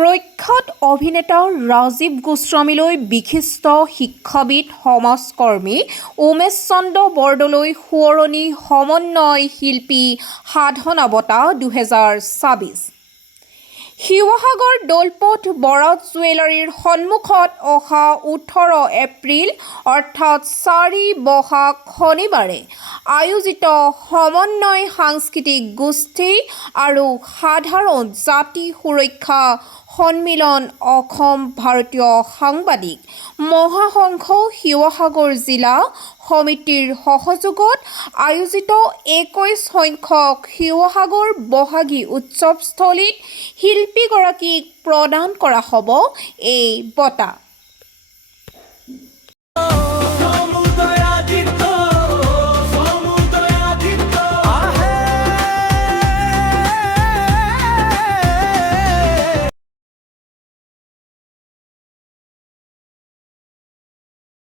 প্ৰখ্যাত অভিনেতা ৰাজীৱ গোস্বামীলৈ বিশিষ্ট শিক্ষাবিদ সমাজকৰ্মী উমেশ চন্দ্ৰ বৰদলৈ সোঁৱৰণী সমন্বয় শিল্পী সাধনা বঁটা 2024। শিৱসাগৰ দৌলপথ বৰাজ জুৱেলাৰীৰ সন্মুখত অহা 18 এপ্ৰিল অৰ্থাৎ 4 বহাগ শনিবাৰে আয়োজিত সমন্বয় সাংস্কৃতিক গোষ্ঠী আৰু সাধাৰণ জাতি সুৰক্ষা সন্মিলন অসম ভাৰতীয় সাংবাদিক মহাসংঘ শিৱসাগৰ জিলা সমিতিৰ সহযোগত আয়োজিত 21 সংখ্যক শিৱসাগৰ বহাগী উৎসৱস্থলীত শিল্পীগৰাকীক প্ৰদান কৰা হ'ব এই বঁটা।